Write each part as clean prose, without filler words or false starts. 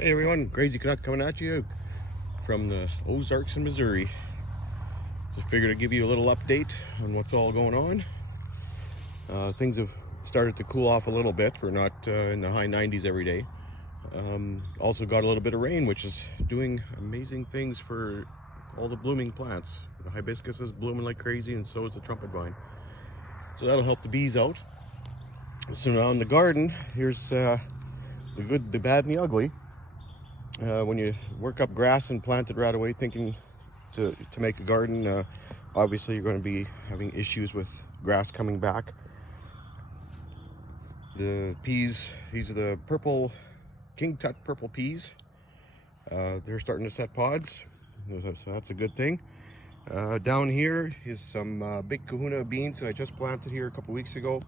Hey everyone, Crazy Canuck coming at you from the Ozarks in Missouri. Just figured I'd give you a little update on what's all going on. Things have started to cool off a little bit. We're not in the high 90s every day. Also got a little bit of rain, which is doing amazing things for all the blooming plants. The hibiscus is blooming like crazy, and so is the trumpet vine. So that'll help the bees out. So now in the garden, here's the good, the bad, and the ugly. When you work up grass and plant it right away thinking to make a garden, obviously you're going to be having issues with grass coming back. The peas, these are the purple king tut purple peas. They're starting to set pods, so that's a good thing. Down here is some big kahuna beans that I just planted here a couple weeks ago.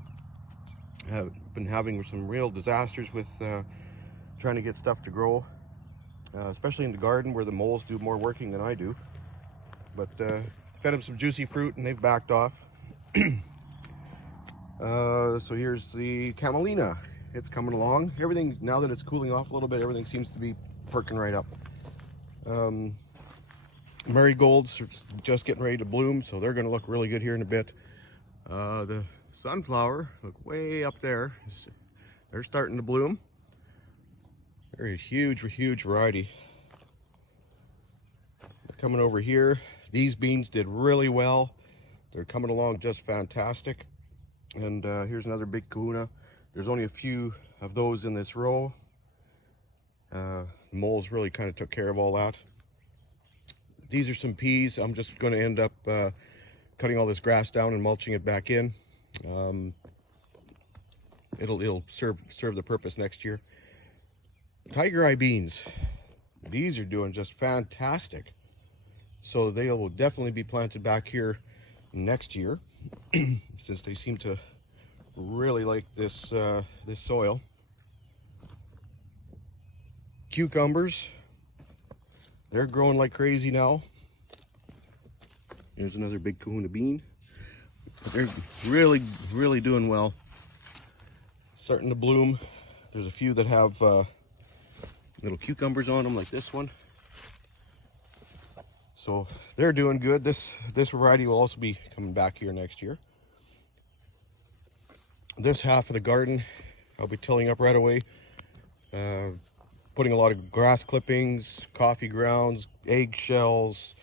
Have been having some real disasters with trying to get stuff to grow. Especially in the garden where the moles do more working than I do. But fed them some juicy fruit and they've backed off. So here's the camelina. It's coming along. Everything, now that it's cooling off a little bit, everything seems to be perking right up. Marigolds are just getting ready to bloom, so they're going to look really good here in a bit. The sunflower, look way up there. They're starting to bloom. They're a huge variety. Coming over here, these beans did really well. They're coming along just fantastic. And here's another big kahuna. There's only a few of those in this row. Moles really kind of took care of all that. These are some peas. I'm just going to end up cutting all this grass down and mulching it back in. It'll serve the purpose next year. Tiger eye beans, these are doing just fantastic. So they will definitely be planted back here next year since they seem to really like this this soil. Cucumbers, they're growing like crazy now. Here's another big kahuna bean. They're really doing well. Starting to bloom. There's a few that have little cucumbers on them like this one. So they're doing good. This variety will also be coming back here next year. This half of the garden I'll be tilling up right away. Putting a lot of grass clippings, coffee grounds, egg shells,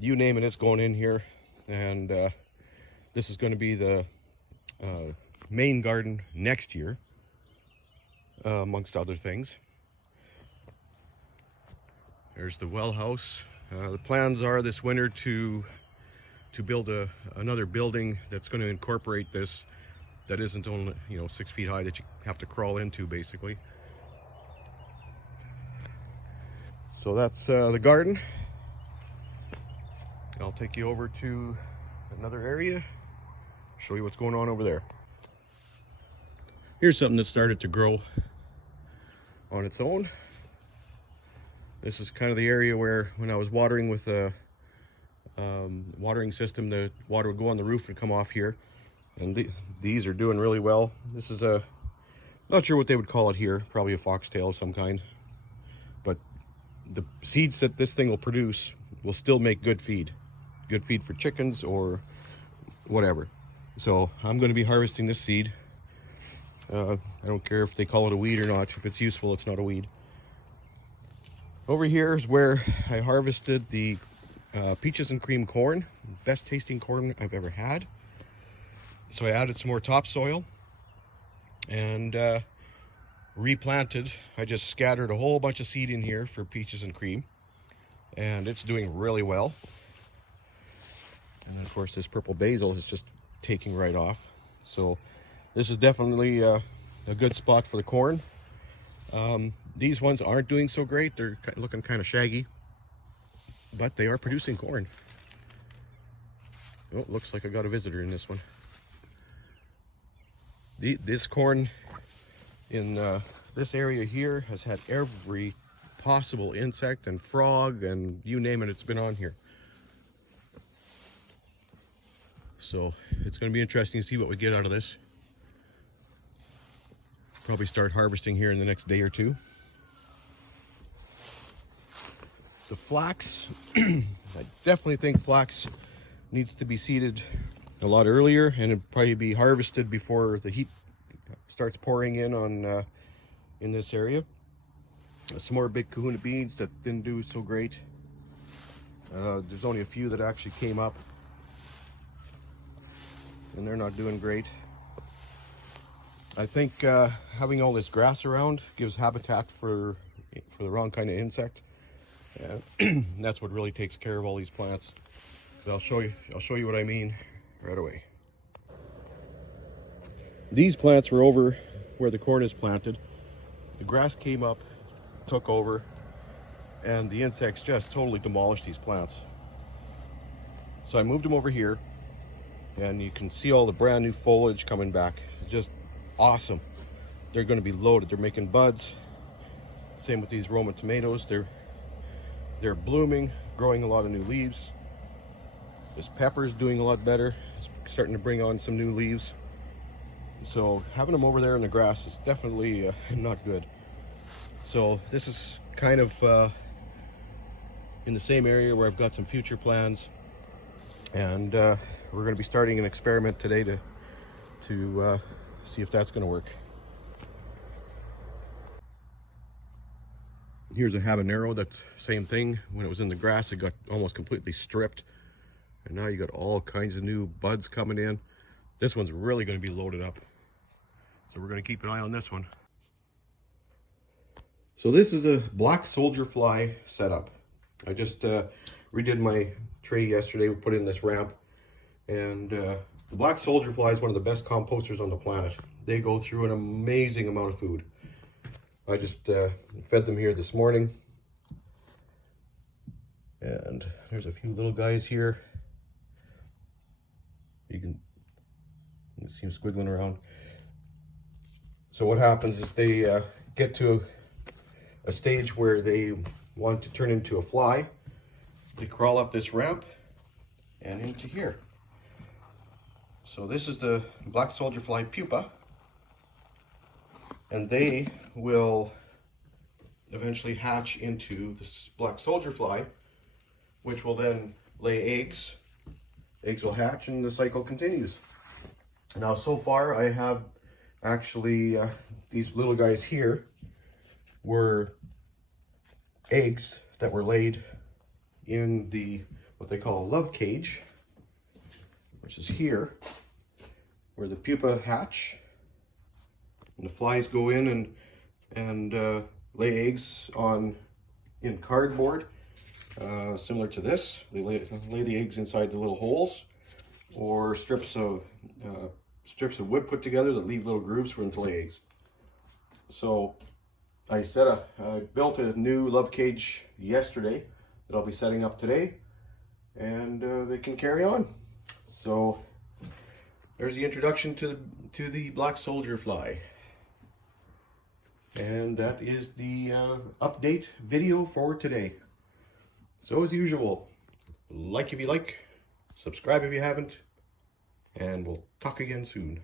you name it, it's going in here. And this is going to be the main garden next year, amongst other things. There's the well house. The plans are this winter to build another building that's going to incorporate this, that isn't only 6 feet high, that you have to crawl into basically. So that's the garden. I'll take you over to another area, show you what's going on over there. Here's something that started to grow on its own. This is kind of the area where, when I was watering with a watering system, the water would go on the roof and come off here. And these are doing really well. This is not sure what they would call it here, probably a foxtail of some kind. But the seeds that this thing will produce will still make good feed for chickens or whatever. So I'm going to be harvesting this seed. I don't care if they call it a weed or not. If it's useful, it's not a weed. Over here is where I harvested the peaches and cream corn. Best tasting corn I've ever had. So I added some more topsoil and replanted. I just scattered a whole bunch of seed in here for peaches and cream, and it's doing really well. And then of course this purple basil is just taking right off. So this is definitely a good spot for the corn. These ones aren't doing so great. They're looking kind of shaggy, but they are producing corn. Oh, looks like I got a visitor in this one. This corn in this area here has had every possible insect and frog and you name it, it's been on here. So it's going to be interesting to see what we get out of this. Probably start harvesting here in the next day or two. The flax, I definitely think flax needs to be seeded a lot earlier, and it'd probably be harvested before the heat starts pouring in on in this area. Some more big kahuna beans that didn't do so great. There's only a few that actually came up, and they're not doing great. I think having all this grass around gives habitat for the wrong kind of insect, and that's what really takes care of all these plants. So I'll show you what I mean right away. These plants were over where the corn is planted. The grass came up, took over, and the insects just totally demolished these plants. So I moved them over here, and you can see all the brand new foliage coming back. Just awesome. They're going to be loaded. They're making buds. Same with these Roma tomatoes. They're blooming, growing a lot of new leaves. This pepper is doing a lot better. It's starting to bring on some new leaves. So having them over there in the grass is definitely not good. So this is kind of in the same area where I've got some future plans, and we're going to be starting an experiment today to see if that's going to work. Here's a habanero. That's same thing. When it was in the grass, it got almost completely stripped, and now you got all kinds of new buds coming in. This one's really going to be loaded up, so we're going to keep an eye on this one. So this is a black soldier fly setup. I just redid my tray yesterday. We put in this ramp, and the black soldier fly is one of the best composters on the planet. They go through an amazing amount of food. I just fed them here this morning, and there's a few little guys here. You can see them squiggling around. So what happens is they get to a stage where they want to turn into a fly. They crawl up this ramp and into here. So this is the black soldier fly pupa, and they will eventually hatch into this black soldier fly, which will then lay eggs. Eggs will hatch, and the cycle continues. Now, so far I have actually these little guys here were eggs that were laid in the what they call a love cage, which is here, where the pupa hatch, and the flies go in and lay eggs in cardboard, similar to this. They lay the eggs inside the little holes, or strips of wood put together that leave little grooves for them to lay eggs. So I built a new love cage yesterday that I'll be setting up today, and they can carry on. So there's the introduction to the black soldier fly, and that is the update video for today. So as usual, like if you like, subscribe if you haven't, and we'll talk again soon.